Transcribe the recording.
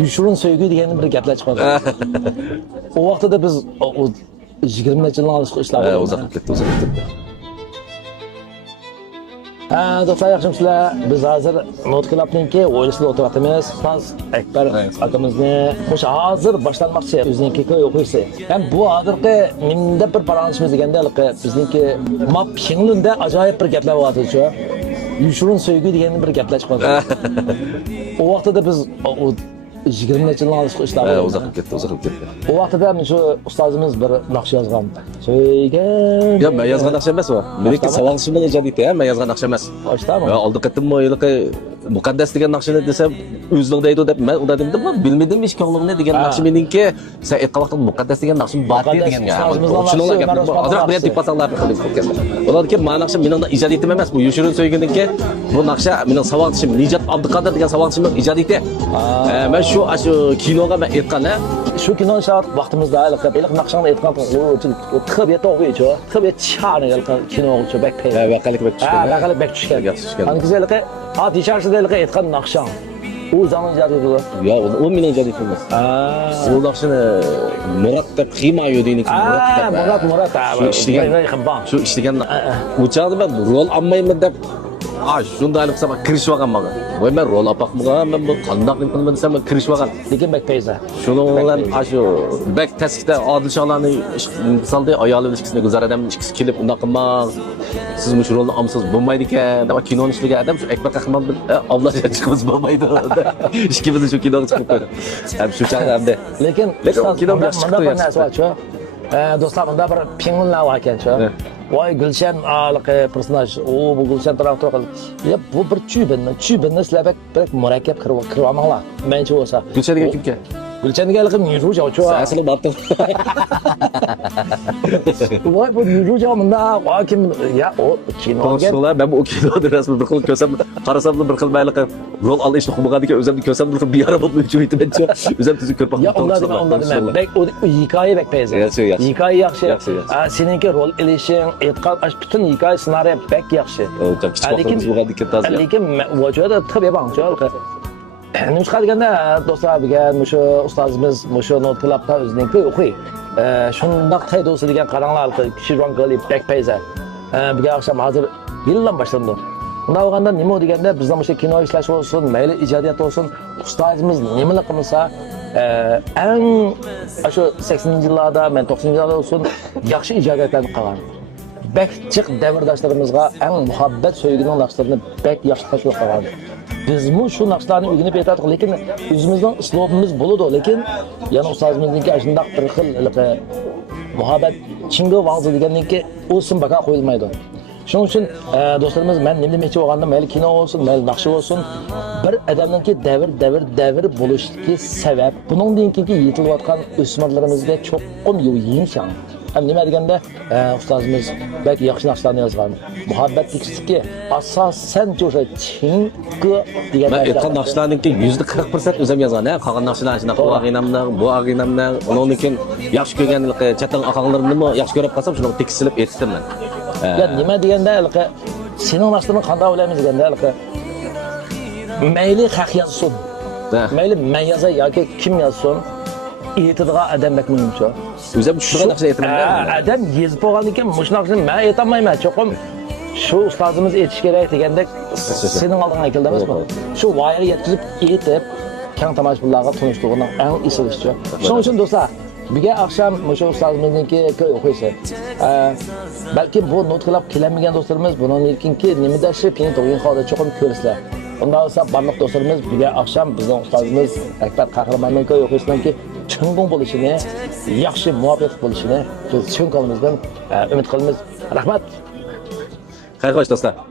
Yushrun sevgi degan bir gaplar chiqadi. O vaqtida biz 20 necha yildan olishga ishlab uzoq ketdi, uzoq ketdi. Do'stlar, yaxshimisizlar? Biz hozir Not Club'ningki o'yinida o'tiryapmiz. Ustoz Akbar akamizni o'sha hozir boshlanmoqchi o'zininki o'qiysi. Ham bu hozirgi menda bir paranishimiz deganda bizningki ma Pinglunda ajoyib bir gaplar bo'lyapti shu. Yushrun sevgi degan bir gaplar chiqadi. O vaqtida biz 20 necha yildan olishga ishlab Uzoq ketdi, uzoq ketdi. O vaqtida shu ustozimiz bir naqsh yozgan. Söygen. Yo, men yozgan naqsh emas u. Meniki savolishimdan ijodiydi, men yozgan naqsh emas. Oyshdami? Ya oldi qattimmi yilqi muqaddas degan naqshini desam, o'zing deydi deb men unda dedim, bilmadim ish ko'nglimni degan naqsh meniki. Sen aytgan vaqtda muqaddas degan naqshim bor degan gap. Shuninglar gap. Hozir bir deb pasallarni qilib ketgan. Ularga men naqsh mening ijodiyatim emas, bu Yushrun So'yginninki bu naqsha mening savolishim, Nijat Abduqodir degan savolishimning ijodiyati. Men shu kinoga men aytgan-a, shu kino ishlat vaqtimizda iliq naqshani aytgan tıxib yeto'g'ichu, tıxib yetishani kino uchun backpay. vaqalik bek tushgan. Vaqalik bek tushgan. Ana güzellik, dishashida aytgan naqshan. U zaman ijodiyati. Yo, u mening ijodiyatim emas. Bu naqshini Murat deb qiymayo deylik. Murat. Shu ishlagan. U chog'da men rol olmayman deb shunday qilsa kirishib olgan men. Voy men rol olmoqman, men bu qandoq qildim desam men kirishib olgan. Lekin backpayza. Shuning bilan shu back taskda Odilshonlarning misolda ayol ilishkisini guzar adam ilishkisi kelib undoq qilmang. Siz mush rolni olmasiz bo'lmaydi ekan. Deb kinoni ishlagan adam shu Akbar Qahramon bilan avlash chiqimiz bo'lmaydi. Ishkimizni shu kinoga chiqib qo'ydi. Ham shu chog'da hamda. Lekin kino yaxshi chiqdi. Bir narsa bor-ku. Do'stlar, bunda bir Pingllar bor ekan-ku. Voy Gulshan personaj, bu Gulshan taraf qilib. Ya bu bir chubinni sizlar bir murakkab qilib olmanglar. Mencha bo'lsa. Gulshan degan kimga? Gulshan degan yuruvchi. Asli bordim. Voy bu yuruvchi bunda kim ya o kinoga. To'g'ri, men bu kinoda rasmi bir xil ko'rsam, qarasam bir xil mayliqi rol olishni qilmagan ekan, o'zimni ko'rsam bir xil biyara bo'lib jo'ytibman-chi. O'zim tuzib ko'rmoqman. Ya ondan bek o hikoya bek payza. Hikoya yaxshi. Seninki rol ilishing, aytgan butun hikoya ssenariy bek yaxshi. Lekin vojoda tabi bangchi. Nima chiqadiganda do'stlar degan mushu ustozimiz mushu Not Clubda o'zininki o'qiy. Shundoq taydosi degan qaranglar kishirwan qilib backpayza. Buga oqsham hozir yildan boshlandi. Unda olganda nima deganda bizning o'sha kino ishlash bo'lsin, mayli ijodiyat bo'lsin, ustozimiz nimalar qilsa, eng shu 80-yillarda, 90-yillarda bo'lsin, yaxshi ijodiyatlarni qilgan. Bek chiq davrdoshlarimizga eng muhabbat so'ygining naqshlarini bek yaxshi tashkil qilgan. Bizmi shu naqshlarni o'rganib aytdik, lekin o'zimizning uslubimiz bo'ladi, lekin yana ustozimizningki shundoq bir xil muhabbat chingi va'zi deganninki o'sin baqa qo'yilmaydi. Shuning uchun do'stlarimiz, men nima demoqchi bo'lgandim, mayli kino bo'lsin, mayli naqshi bo'lsin, bir odamningki davr bo'lishiga sabab buningdan keyingi yetilayotgan o'smirlarimizga cho'qqim yengshang. Nima deganda ustozimiz bak yaxshi naqshlarni yozgan. Muhabbat tekstiki asosan o'sha chingi degan aytgan naqshlarningki %40% o'zim yozgan. Qolgan naqshlar shunaqa og'inamdan, bu og'inamdan, uning yaxshi ko'rganligi, chatan aqonlarimni yaxshi ko'rib qolsam, shuni tekislib aytdim men. Ya nima deganda sening naqshlarni qanday o'ylaymiz deganda mayli haq yozsin. Mayli men yozay yoki kim yozsin, aytadigan adam bak menimcha. O'zim shu naqshni aytaman. Adam yezib bo'lgandan keyin mush naqshni men aytolmayman. Cho'qim shu ustozimiz aytish kerak deganda sening oldingga keldi emasmi? Shu voyaga yetkazib aytib, kang tomoshabinlarga tunishtirgan eng isilishchi. Shuning uchun do'stlar, buga oqsham o'sha ustozimizniki o'qiysi. Balki bu Not Club kelmagan do'stlarimiz bundan keyingi nimada shu qiyin to'g'ri holda cho'qim ko'rsizlar. Undan sonra barliq do'stlarimiz buga oqsham bizning ustozimiz Akbar Qahramonning o'qiysidanki chungun bo'lishini, yaxshi muvaffaq bo'lishini biz chun qo'limizdan umid qilamiz. Rahmat. Xayr xo'sh do'stlar.